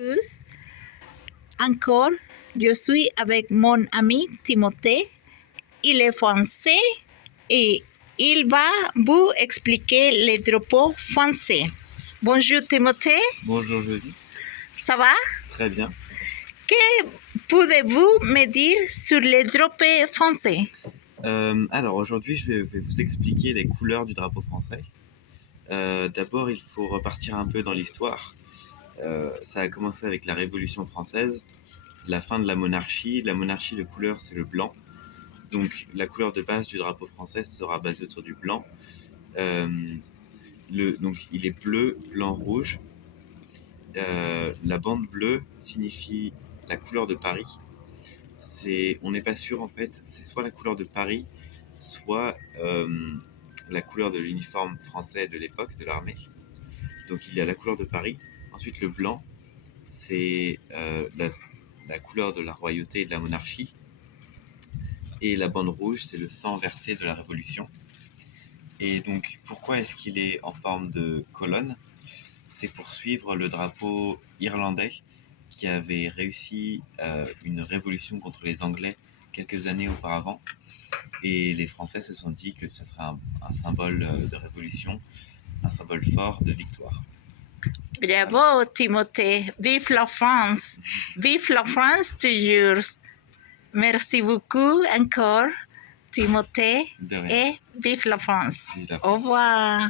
tous. Encore, je suis avec mon ami Timothée. Il est français et il va vous expliquer les drapeaux français. Bonjour Timothée. Bonjour Josie. Ça va? Très bien. Que pouvez-vous me dire sur les drapeaux français? Alors aujourd'hui, je vais vous expliquer les couleurs du drapeau français. D'abord, il faut repartir un peu dans l'histoire. Ça a commencé avec la Révolution française, la fin de la monarchie. La monarchie de couleur, c'est le blanc. Donc la couleur de base du drapeau français sera basée autour du blanc. Donc il est bleu, blanc, rouge. La bande bleue signifie la couleur de Paris. On n'est pas sûr en fait, c'est soit la couleur de Paris, soit la couleur de l'uniforme français de l'époque, de l'armée. Donc il y a la couleur de Paris. Ensuite le blanc, c'est la couleur de la royauté et de la monarchie. Et la bande rouge, c'est le sang versé de la Révolution. Et donc pourquoi est-ce qu'il est en forme de colonne? C'est pour suivre le drapeau irlandais qui avait réussi une révolution contre les Anglais quelques années auparavant. Et les Français se sont dit que ce serait un symbole de révolution, un symbole fort de victoire. Bravo Timothée. Vive la France. Vive la France toujours. Merci beaucoup encore Timothée De rien. et vive la France. Vive la Au France. revoir.